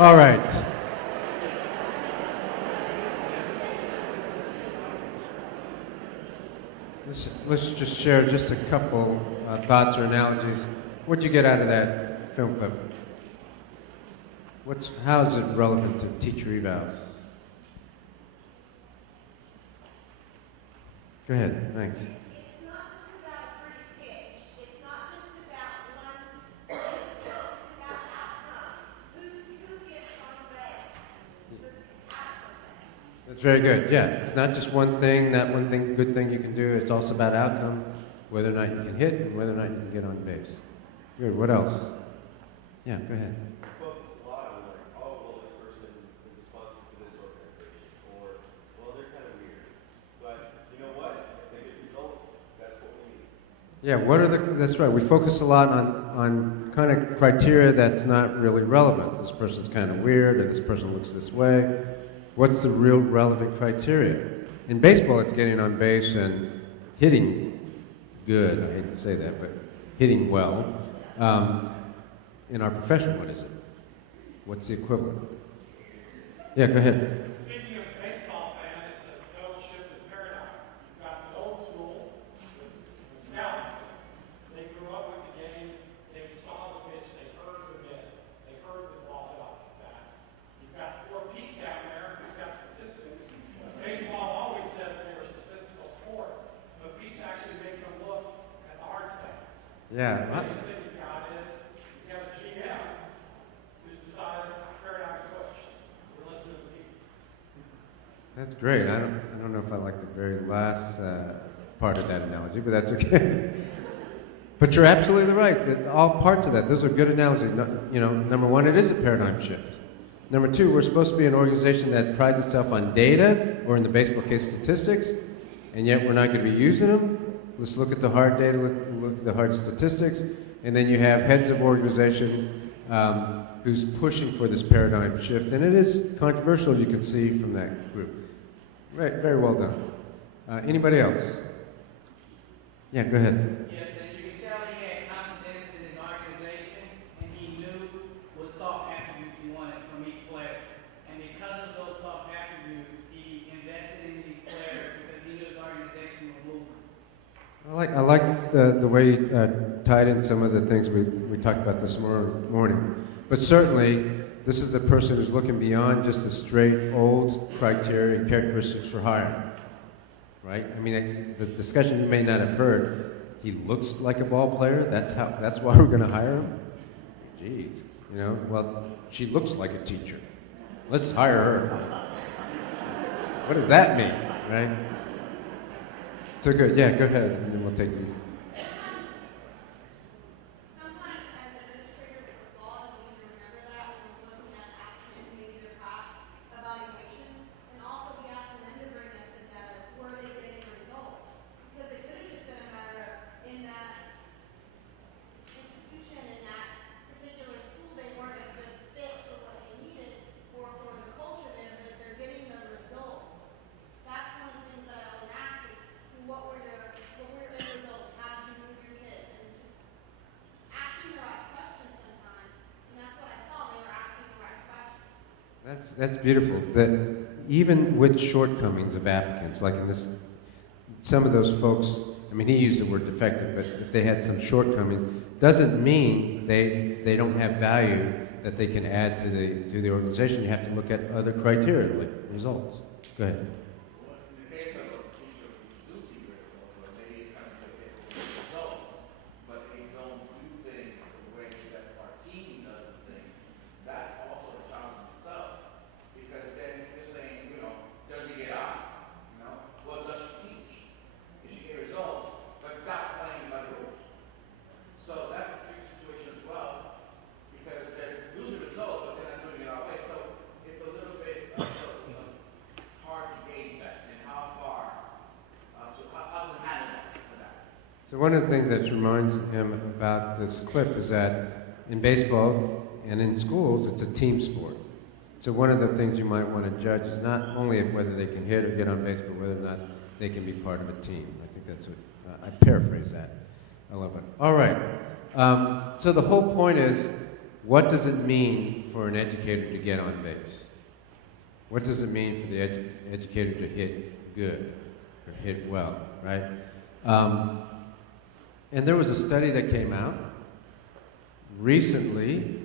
All right. Let's just share just a couple thoughts or analogies. What'd you get out of that film clip? How is it relevant to teacher evals? Go ahead, thanks. It's not just about pretty pitch. It's not just about one's it's about outcome. Who gets on base? So it's outcome based. That's very good. Yeah, it's not just one thing, that one thing, good thing you can do. It's also about outcome, whether or not you can hit and whether or not you can get on base. Good. What else? Yeah, go ahead. Focus a lot on like, oh, well, this person is responsible for this organization, or well, they're kind of weird. But you know what? If they get results, that's what we need. Yeah, that's right. We focus a lot on kind of criteria that's not really relevant. This person's kind of weird, or this person looks this way. What's the real relevant criteria? In baseball, it's getting on base and hitting good. I hate to say that, but hitting well. In our profession, what is it? What's the equivalent? Yeah, go ahead. Speaking of baseball fan, it's a total shift in paradigm. You've got the old school, the scouts. They grew up with the game. They saw the pitch. They heard the mitt. They heard the ball hit off the bat. You've got poor Pete down there who's got statistics. Baseball always said they were a statistical sport, but Pete's actually making them look at the hard stats. Yeah. The biggest thing you've got is you have a GM who's decided paradigm switch. We're listening to Pete. That's great. I don't know if I like the very last part of that analogy, but that's okay. But you're absolutely right. That all parts of that, those are good analogies. Number one, it is a paradigm shift. Number two, we're supposed to be an organization that prides itself on data, or in the baseball case, statistics, and yet we're not going to be using them. Let's look at the hard data, look at the hard statistics, and then you have heads of organization who's pushing for this paradigm shift, and it is controversial, you can see from that group. Right, very well done. Anybody else? Yeah, go ahead. Yes, and you can tell he had confidence in his organization, and he knew what soft attributes he wanted from each player. And because of those soft attributes, he invested in these players because he knew his organization would move. I like the way you tied in some of the things we talked about this morning. But certainly, this is the person who's looking beyond just the straight old criteria and characteristics for hiring. Right? I mean, the discussion you may not have heard, he looks like a ball player, that's why we're going to hire him? Jeez. Well, she looks like a teacher. Let's hire her. What does that mean, right? So good. Yeah, go ahead, and then we'll take you. Sometimes as administrators we're flawed, and we need to remember that when we're looking at applicant who maybe their past evaluations, and also be asking them to bring us the data, were they getting results? Because it could have just been a matter of in that institution, in that particular school, they weren't a good fit for what they needed or for the culture there, but if they're getting the results, that's one of the things that I was asking. What were your end results? How did you move your kids? And just asking the right questions sometimes. And that's what I saw. They were asking the right questions. That's beautiful. That even with shortcomings of applicants, like in this, some of those folks, I mean, he used the word defective, but if they had some shortcomings, doesn't mean they don't have value that they can add to the organization. You have to look at other criteria, like results. Go ahead. So one of the things that reminds him about this clip is that in baseball and in schools, it's a team sport. So one of the things you might want to judge is not only whether they can hit or get on base, but whether or not they can be part of a team. I think that's what, I paraphrase that. I love it. All right. So the whole point is, what does it mean for an educator to get on base? What does it mean for the educator to hit good or hit well, right? And there was a study that came out recently,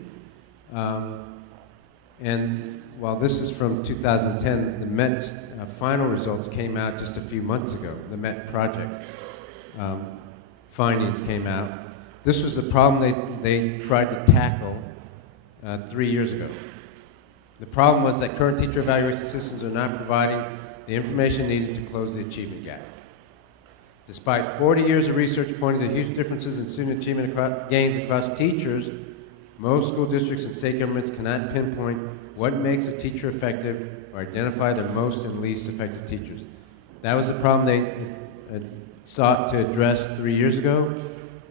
and while this is from 2010, the MET's final results came out just a few months ago. The MET project findings came out. This was the problem they tried to tackle 3 years ago. The problem was that current teacher evaluation systems are not providing the information needed to close the achievement gap. Despite 40 years of research pointing to huge differences in student achievement gains across teachers, most school districts and state governments cannot pinpoint what makes a teacher effective or identify the most and least effective teachers. That was the problem they sought to address 3 years ago,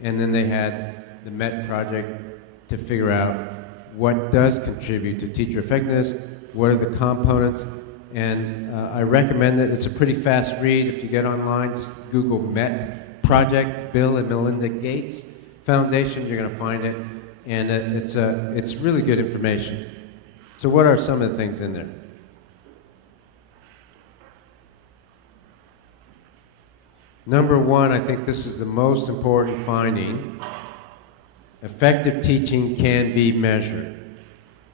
and then they had the MET project to figure out what does contribute to teacher effectiveness, what are the components, and I recommend it. It's a pretty fast read. If you get online, just Google MET project, Bill and Melinda Gates Foundation, you're going to find it, and it's really good information. So what are some of the things in there? Number one, I think this is the most important finding. Effective teaching can be measured.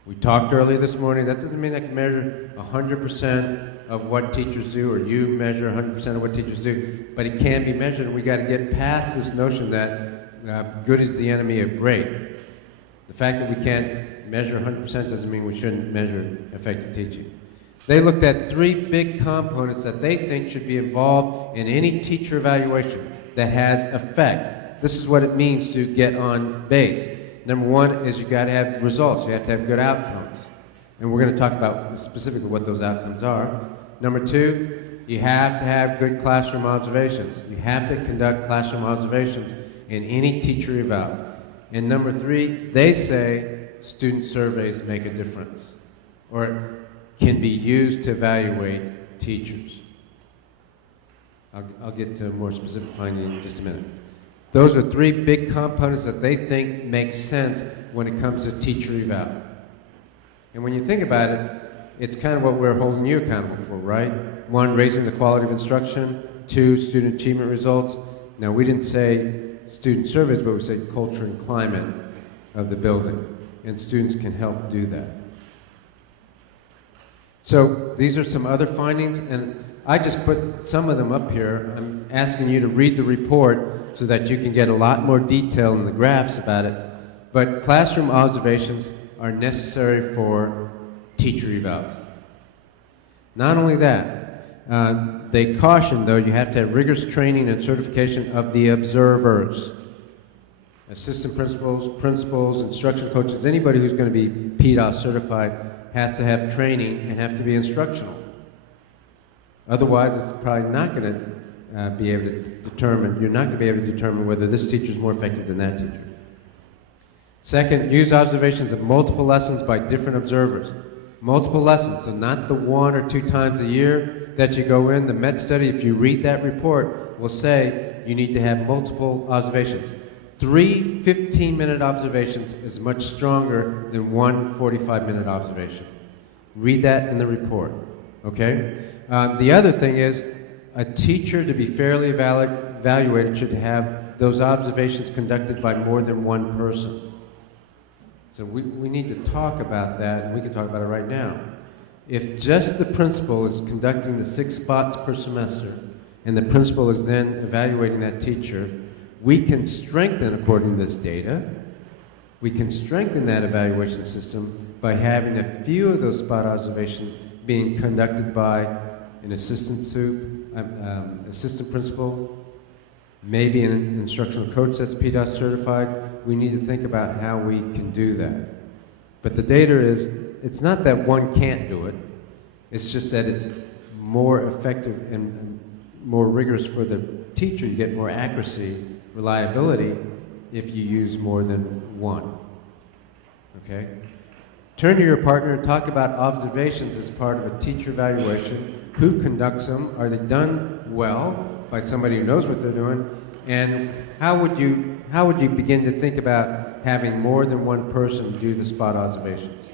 We talked earlier this morning, that doesn't mean I can measure 100% of what teachers do, or you measure 100% of what teachers do, but it can be measured, and we got to get past this notion that good is the enemy of great. The fact that we can't measure 100% doesn't mean we shouldn't measure effective teaching. They looked at 3 big components that they think should be involved in any teacher evaluation that has effect. This is what it means to get on base. Number one is you got to have results. You have to have good outcomes. And we're going to talk about specifically what those outcomes are. Number two, you have to have good classroom observations. You have to conduct classroom observations in any teacher eval. And number three, they say student surveys make a difference, or can be used to evaluate teachers. I'll get to a more specific finding in just a minute. Those are 3 big components that they think make sense when it comes to teacher evals. And when you think about it, it's kind of what we're holding you accountable for, right? 1, raising the quality of instruction. 2, student achievement results. Now, we didn't say student surveys, but we said culture and climate of the building. And students can help do that. So these are some other findings, and I just put some of them up here. I'm asking you to read the report so that you can get a lot more detail in the graphs about it. But classroom observations are necessary for teacher evals. Not only that, they caution, though, you have to have rigorous training and certification of the observers. Assistant principals, instruction coaches, anybody who's going to be PDOS certified has to have training and have to be instructional. Otherwise, it's probably not going to be able to determine, you're not going to be able to determine whether this teacher is more effective than that teacher. Second, use observations of multiple lessons by different observers. Multiple lessons, so not the 1 or 2 times a year that you go in. The MET study, if you read that report, will say you need to have multiple observations. 3 15-minute observations is much stronger than 1 45-minute observation. Read that in the report, okay? The other thing is, a teacher, to be fairly evaluated, should have those observations conducted by more than 1 person. So we need to talk about that, and we can talk about it right now. If just the principal is conducting the 6 spots per semester, and the principal is then evaluating that teacher, we can strengthen, according to this data, we can strengthen that evaluation system by having a few of those spot observations being conducted by an assistant principal, maybe an instructional coach that's PDOS certified. We need to think about how we can do that. But the data is, it's not that one can't do it, it's just that it's more effective and more rigorous for the teacher. You get more accuracy, reliability, if you use more than 1. Okay? Turn to your partner and talk about observations as part of a teacher evaluation. Who conducts them? Are they done well by somebody who knows what they're doing? And how would you begin to think about having more than 1 person do the spot observations?